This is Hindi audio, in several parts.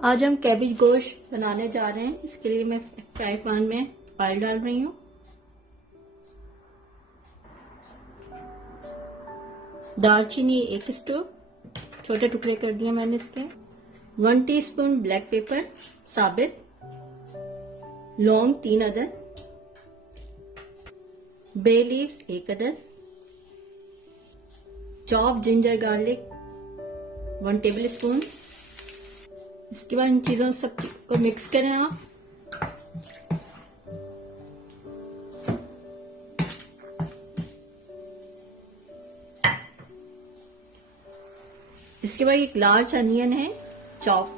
आज हम कैबेज गोश्त बनाने जा रहे हैं। इसके लिए मैं फ्राई पैन में ऑयल डाल रही हूँ। दालचीनी एक स्टोव, छोटे टुकड़े कर दिए मैंने इसके। 1 टीस्पून ब्लैक पेपर साबित, लौंग 3 अदद, बे लीव्स 1 अदद, chop ginger garlic 1 table spoon. इसके बाद इन चीजों सब को मिक्स करें आप। इसके बाद एक लार्ज अनियन है चॉप,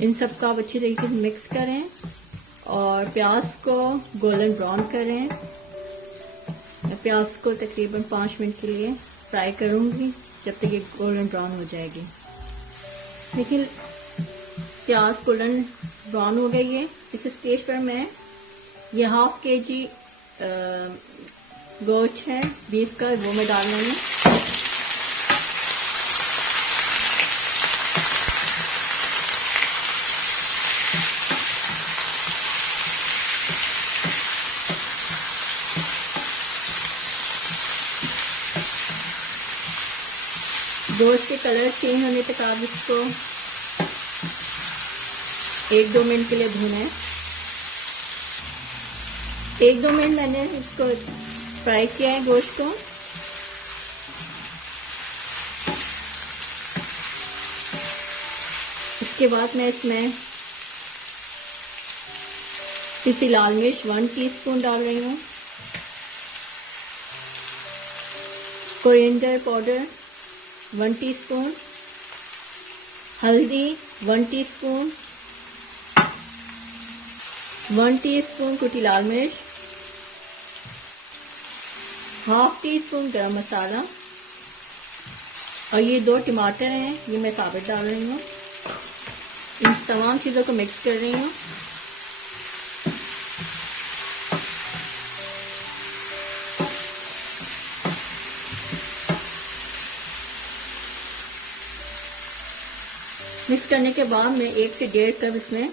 इन सब का आप अच्छी तरीके से मिक्स करें और प्याज को गोल्डन ब्राउन करें। मैं प्याज को तकरीबन 5 मिनट के लिए फ्राई करूंगी जब तक ये गोल्डन ब्राउन हो जाएगी। देखिए प्याज गोल्डन ब्राउन हो गई है। इस स्टेज पर मैं ये हाफ केजी गोश्त है बीफ का, वो मैं डाल रही हूँ। गोश्त के कलर चेंज होने तक आप इसको 1-2 मिनट के लिए भूनें। 1-2 मिनट मैंने इसको फ्राई किया है गोश्त को। इसके बाद मैं इसमें पिसी लाल मिर्च 1 टीस्पून डाल रही हूँ, कोरिएंडर पाउडर 1 टीस्पून, हल्दी 1 टीस्पून, 1 टीस्पून कुटी लाल मिर्च, हाफ टीस्पून गरम मसाला और ये 2 टमाटर हैं, ये मैं साबित डाल रही हूँ। इन तमाम चीज़ों को मिक्स कर रही हूँ। मिक्स करने के बाद मैं 1 से 1.5 कप इसमें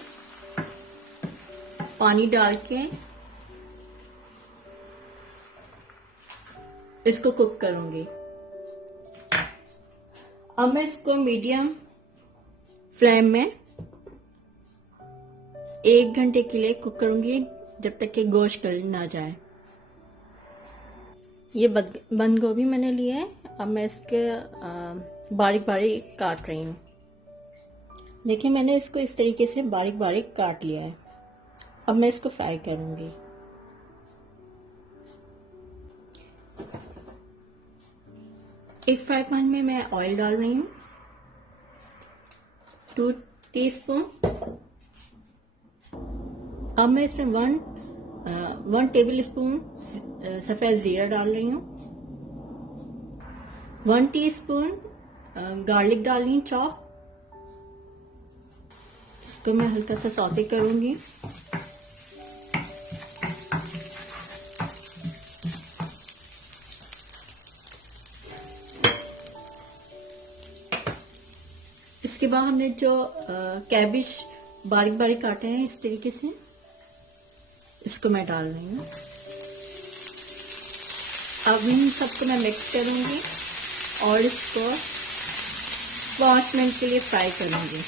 पानी डाल के इसको कुक करूंगी। अब मैं इसको मीडियम फ्लेम में 1 घंटे के लिए कुक करूंगी जब तक कि गोश्त गल ना जाए। ये बंद गोभी मैंने लिया है। अब मैं इसके बारीक बारीक काट रही हूँ। देखिए मैंने इसको इस तरीके से बारीक बारीक काट लिया है। अब मैं इसको फ्राई करूंगी। एक फ्राई पैन में मैं ऑयल डाल रही हूँ 2 टीस्पून। अब मैं इसमें 1 टेबल स्पून सफेद जीरा डाल रही हूँ, 1 टीस्पून गार्लिक डाल रही हूँ चॉप। इसको मैं हल्का सा सौते करूंगी। इसके बाद हमने जो कैबेज बारीक बारीक काटे हैं इस तरीके से, इसको मैं डाल रही हूँ। अब इन सबको मैं मिक्स करूंगी और इसको 5 मिनट के लिए फ्राई करूंगी।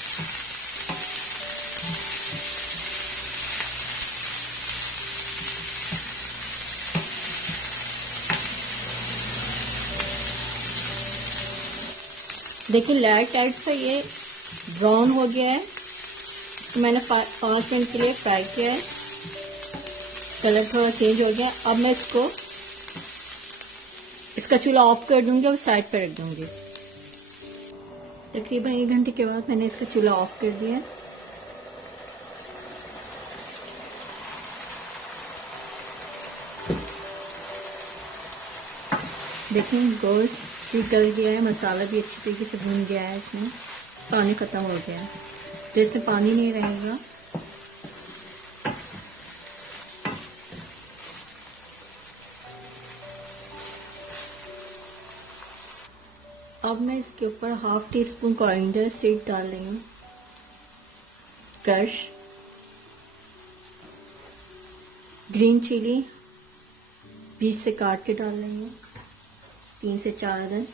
देखिए लाइट लाइट सा ये ब्राउन हो गया है। तो मैंने 5 मिनट के लिए फ्राई किया है, कलर थोड़ा चेंज हो गया। अब मैं इसका चूल्हा ऑफ कर दूंगी और साइड पर रख दूंगी। तकरीबन 1 घंटे के बाद मैंने इसका चूल्हा ऑफ कर दिया। देखिए गोश्त भी गल गया है, मसाला भी अच्छी तरीके से भून गया है, इसमें पानी खत्म हो गया है, तो इसमें पानी नहीं रहेगा। अब मैं इसके ऊपर half tea spoon coriander seed डाल रही हूँ, क्रश, ग्रीन चिली बीच से काट के डाल रही हूँ, 3 से 4 अदद,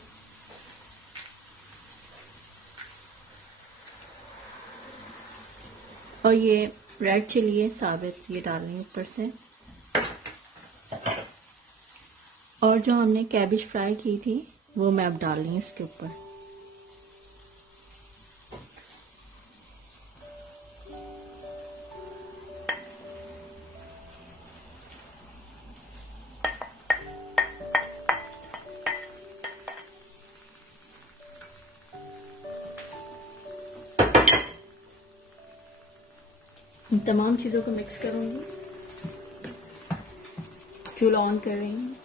और ये रेड चिली है साबित, ये डाल रही हूँ ऊपर से। और जो हमने कैबेज फ्राई की थी वो मैं अब डाल रही हूँ इसके ऊपर। इन तमाम चीज़ों को मिक्स करूंगी, चूल्हा ऑन कर रही हूँ।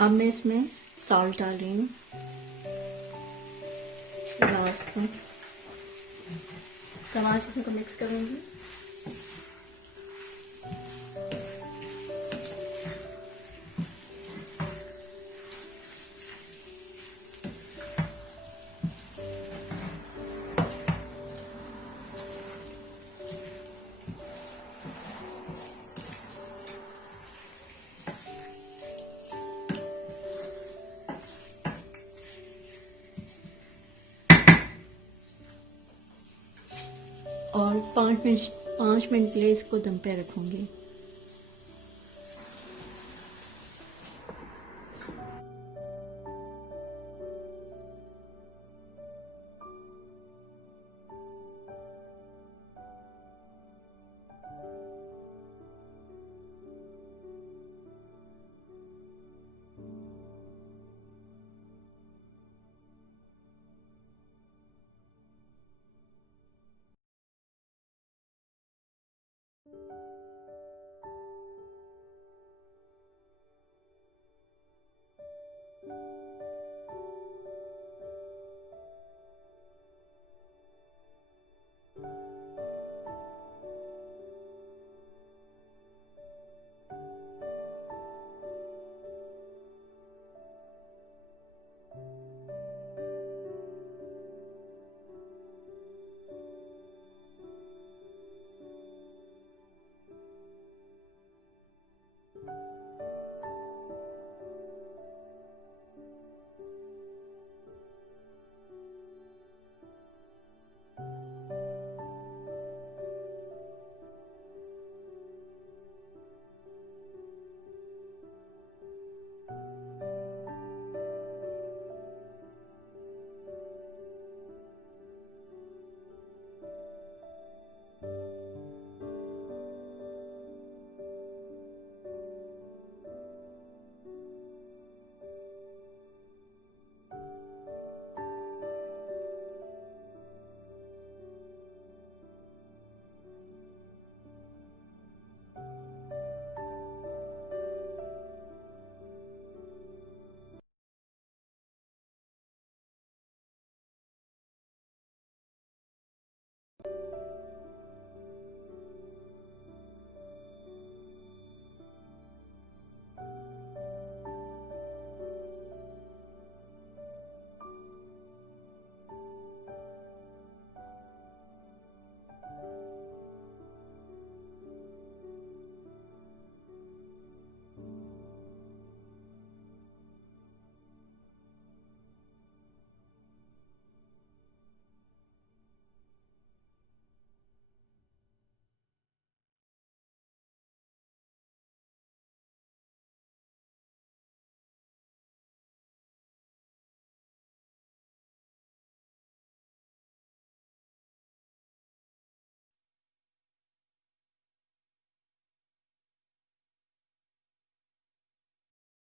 अब मैं इसमें सॉल्ट डाल रही हूँ लास्ट में। तमाम चीज़ों को मिक्स करूंगी। और 5 मिनट के लिए इसको दम पे रखूंगी।